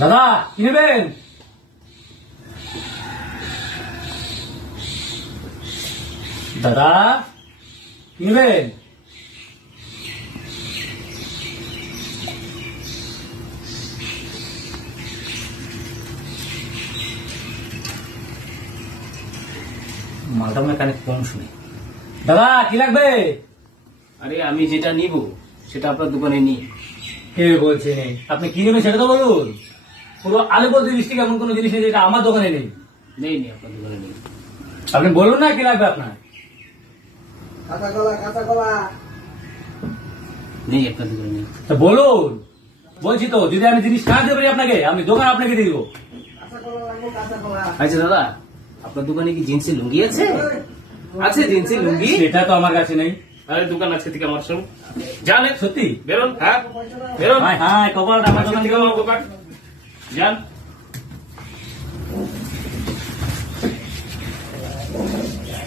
দাদা কি নেবেন? দাদা কি নেবেন? মালটা মনে কানে কম শুনি। দাদা কি লাগবে? আরে আমি যেটা নিব সেটা আপনার দোকানে নিই। কে বলছে নেই? আপনি কি নেবেন সেটা তো বলুন। পুরো আলিপুর ডিস্ট্রিক্ট এমন কোন জিনিস নেই যেটা আমার দোকানে নেই। নেই নেই আপনার দোকানে নেই। আপনি বলুন না কি লাগবে আপনার। কাঁচা কলা নেই আপনার দোকানে নেই। তা বলুন। বলছি তো যদি আমি জিনিস না দিতে পারি আপনাকে, আমি দোকান আপনাকে দিয়ে দিব। কাঁচা কলা আচ্ছা দাদা, আপনার দোকানে কি জিন্সের লুঙ্গি আছে? আছে জিন্সের লুঙ্গি? সেটা তো আমার কাছে নেই। আরে দোকান আজকে থেকে আমার সঙ্গে জানেন সত্যি? বেরোন। হ্যাঁ বেরোন। হাই হাই কপালটা আমার আজকে দোকান থেকে থেকে আমার দোকান যান।